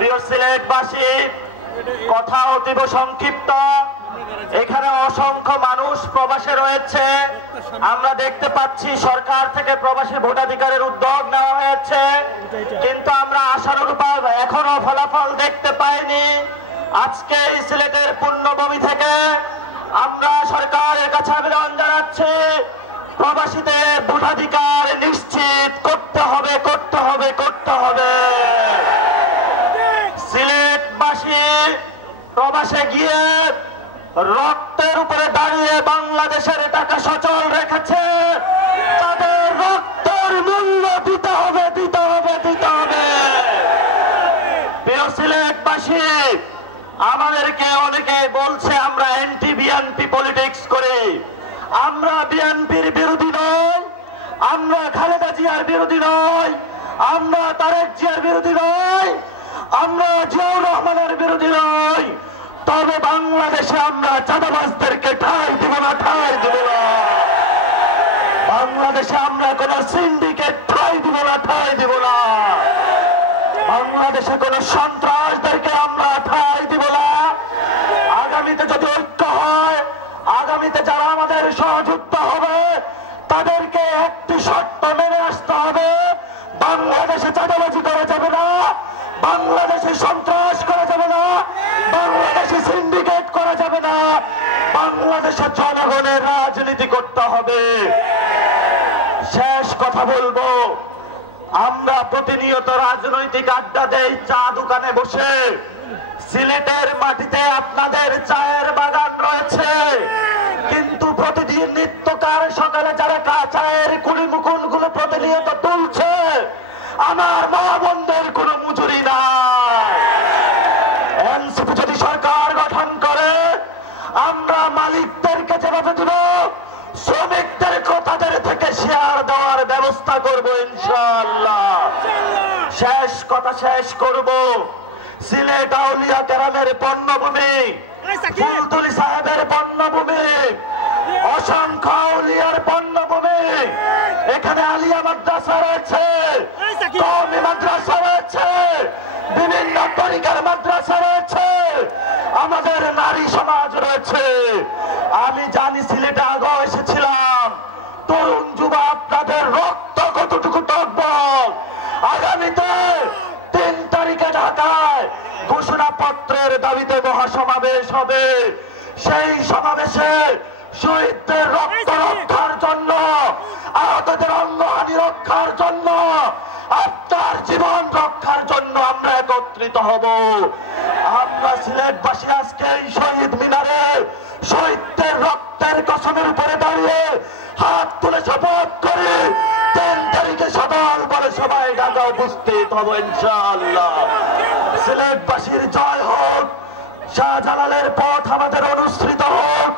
প্রিয় সিলেটবাসী, কথা অতীব সংক্ষিপ্ত। এখানে অসংখ্য মানুষ প্রবাসে রয়েছে। আমরা দেখতে পাচ্ছি সরকার থেকে প্রবাসী ভোটাধিকারের উদ্যোগ নেওয়া হয়েছে, কিন্তু আমরা আশানুরূপ এখনো ফলাফল দেখতে পাইনি। আজকে সিলেটের পূর্ণভূমি থেকে আমরা সরকারের কাছে আবেদন জানাচ্ছি, প্রবাসীদের ভোটাধিকার নিশ্চিত করতে হবে, করতে হবে, করতে হবে। সিলেটবাসী প্রবাসে গিয়ে রক্তের উপরে দাঁড়িয়ে বাংলাদেশের টাকা সচল রেখেছে, তাদের রক্তের মূল্য দিতে হবে, দিতে হবে, দিতে হবে। প্রিয় সিলেটবাসী, আমাদেরকে অনেকে বলছে আমরা অ্যান্টি বিএনপি পলিটিক্স করি। আমরা বিএনপির বিরোধী নই, আমরা খালেদা জিয়ার বিরোধী নই, আমরা তারেক জিয়ার বিরোধী নই, আমরা জিয়াউর রহমানের বিরোধী নই। তবে বাংলাদেশে আমরা চাঁদাবাজদেরকে ঠাঁই দিব না, ঠাঁই দিব না। বাংলাদেশে আমরা কোন সিন্ডিকেট ঠাঁই দিব না, ঠাঁই দিব না। বাংলাদেশে কোন সন্ত্রাসদেরকে আমরা ঠাঁই দিব না। আগামীতে যদি ঐক্য হয়, আগামীতে যারা আমাদের সহযোদ্ধা হবে তাদেরকে একটি শর্ত মেনে আসতে হবে, বাংলাদেশে চাঁদাবাজি করা যাবে না, বাংলাদেশে সন্ত্রাস করা যাবে না, বাংলাদেশে সিন্ডিকেট করা যাবে না, বাংলাদেশে জনগণের রাজনীতি করতে হবে। শেষ কথা বলবো, আমরা প্রতিনিয়ত রাজনৈতিক আড্ডা দেই চা দোকানে বসে। সিলেটের মাটিতে আপনাদের চায়ের বাগান রয়েছে, কিন্তু প্রতিদিন নিত্যকার সকালে যারা চায়ের কুড়ি মুকুল গুলো প্রতিনিয়ত তুলছে, আমার মা বোনদের কোনো মজুরি নাই। এনসিপি যদি সরকার গঠন করে, আমরা মালিকদেরকে যেভাবে দিব, শ্রমিকদেরকে তাদের থেকে শেয়ার দেওয়ার ব্যবস্থা করব ইনশাআল্লাহ। শেষ কথা শেষ করব, সিলেট আউলিয়া কেরামের পণ্যভূমি, ফুলতলি সাহেবের পণ্যভূমি, অসংখ্য আউলিয়ার পণ্যভূমি। এখানে আলিয়া মাদ্রাসা রয়েছে, কওমি মাদ্রাসা রয়েছে, বিভিন্ন তরিকার মাদ্রাসা রয়েছে, আমাদের নারী সমাজ রয়েছে। আমি জানি সিলেটে আগে এসেছিলাম, তরুণ যুবা আপনাদের রক্ত কতটুকু টকবক। আগামীতে 3 তারিখে ঢাকায় ঘোষণাপত্রের দাবিতে মহাসমাবেশ হবে। সেই সমাবেশে শহীদদের রক্ত রক্ষার জন্য, আহতদের অঙ্গহানি রক্ষার জন্য, আপনার জীবন রক্ষার জন্য আমরা একত্রিত হব। আমরা সিলেটবাসী আজকে এই শহীদ মিনারে শহীদদের রক্তের কসমের উপরে দাঁড়িয়ে হাত তুলে শপথ করে 3 তারিখে সকাল পরে সবাই ঢাকা উপস্থিত হব ইনশাআল্লাহ। সিলেটবাসীর জয় হোক, শাহজালালের পথ আমাদের অনুসৃত হোক।